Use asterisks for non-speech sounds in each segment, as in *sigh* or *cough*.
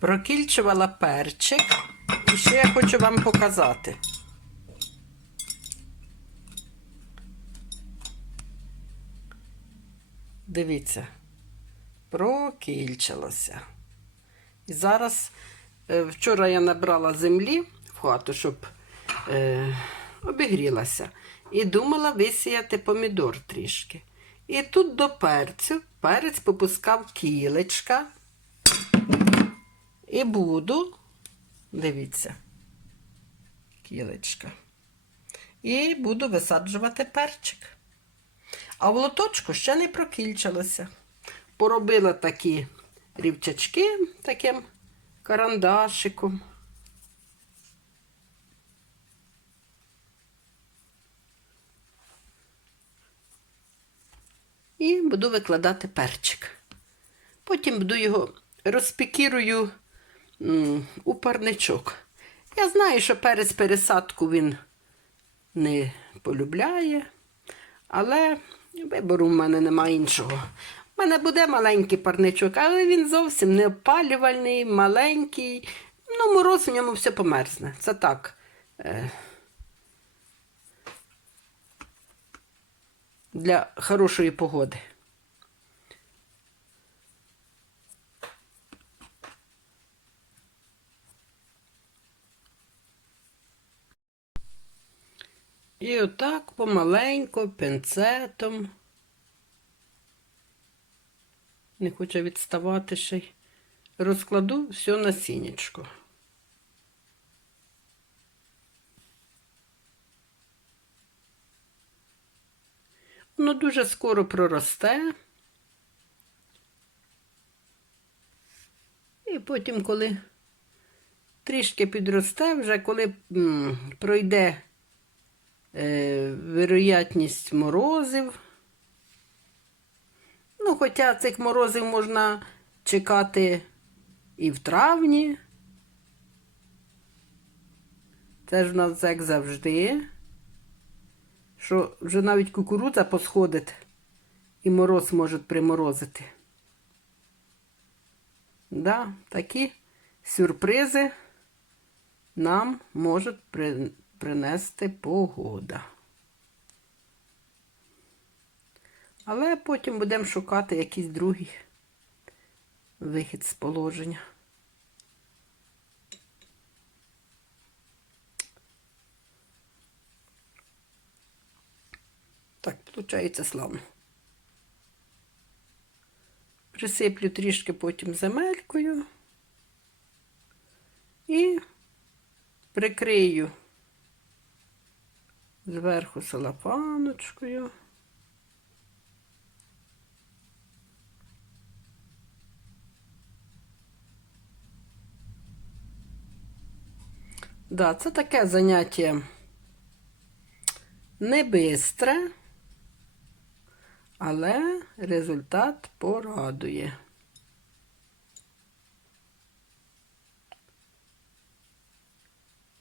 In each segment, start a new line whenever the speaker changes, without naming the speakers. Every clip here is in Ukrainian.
Прокільчувала перчик. І ще я хочу вам показати. Дивіться, прокільчилося. І зараз е, вчора я набрала землі в хату, щоб е, обігрілася. І думала висіяти помідор трішки. І тут до перцю перець попускав кілечка. І буду, дивіться, кілечка. І буду висаджувати перчик. А в лоточку ще не прокільчилося. Поробила такі рівчачки таким карандашиком. І буду викладати перчик. Потім буду його розпікірую у парничок. Я знаю, що перець пересадку він не полюбляє, але вибору в мене немає іншого. У мене буде маленький парничок, але він зовсім не опалювальний, маленький. Ну, мороз в ньому все померзне. Це так. Е, для хорошої погоди. І отак помаленько, пінцетом. Не хоче відставати ще й. Розкладу все на сінечко. Воно дуже скоро проросте. І потім, коли трішки підросте, вже коли м, пройде е, вероятність морозив. Ну, хоча цих морозив можна чекати і в травні. Це ж в нас як завжди що вже навіть кукурудза посходить і мороз може приморозити. Да, такі сюрпризи нам може при, принести погода. Але потім будемо шукати якийсь другий вихід з положення. Так, виходить славно. Присиплю трішки потім земелькою і прикрию зверху салапаночкою. Да, це таке заняття не бистре, але результат порадує.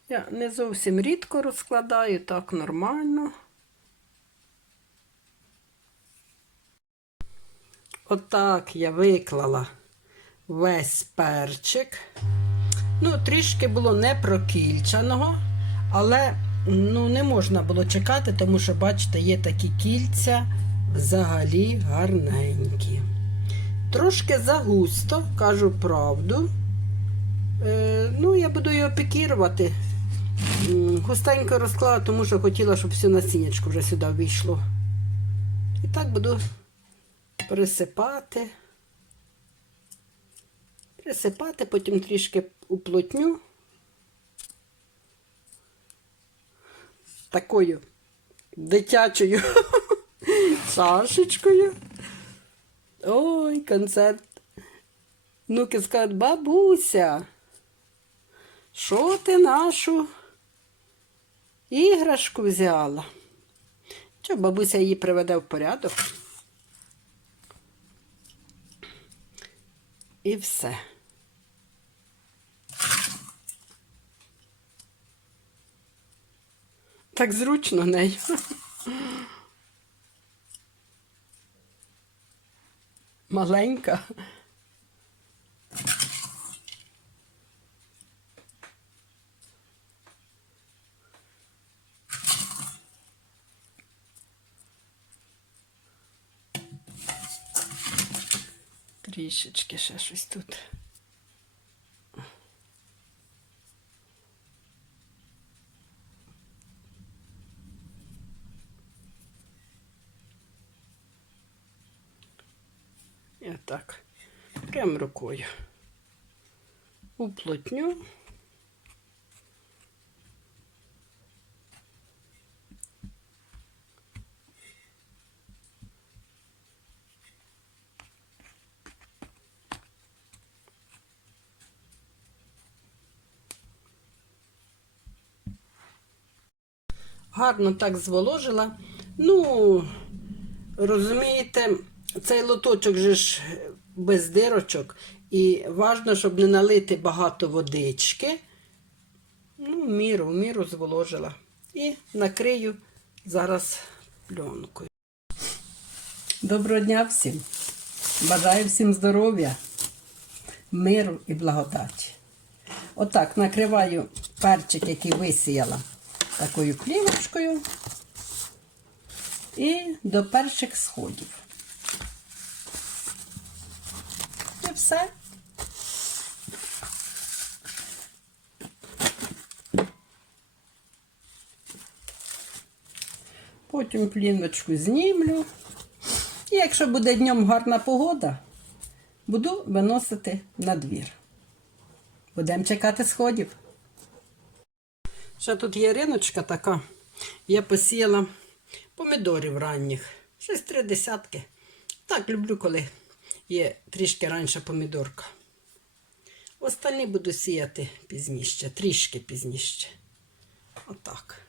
Я не зовсім рідко розкладаю, так нормально. Отак я виклала весь перчик. Ну, трішки було не прокільчаного, але ну, не можна було чекати, тому що, бачите, є такі кільця взагалі гарненькі. Трошки загусто, кажу правду. Е, ну, я буду його пікірувати. Густенько розклала, тому що хотіла, щоб все насіннячко вже сюди війшло. І так буду присипати. Присипати, потім трішки уплотню. Такою дитячою *laughs* чашечкою. Ой, концерт. Внуки скажуть, бабуся, що ти нашу іграшку взяла? Що бабуся її приведе в порядок? І все. Так зручно нею. Маленька. Трішечки ще щось тут. Я так, прям рукою уплотню. Гарно так зволожила. Ну, розумієте, цей лоточок же ж без дирочок. І важно, щоб не налити багато водички. Ну, міру, міру зволожила. І накрию зараз пленкою. Доброго дня всім. Бажаю всім здоров'я, миру і благодаті. Отак накриваю перчик, який висіяла такою плівочкою. І до перших сходів. І все. Потім пліночку знімлю. І якщо буде днем гарна погода, буду виносити на двір. Будемо чекати сходів. Ще тут є риночка така. Я посіяла помідорів ранніх. Щось три десятки. Так, люблю, коли є трішки раніше помідорка. Остальні буду сіяти пізніше, трішки пізніше. Отак.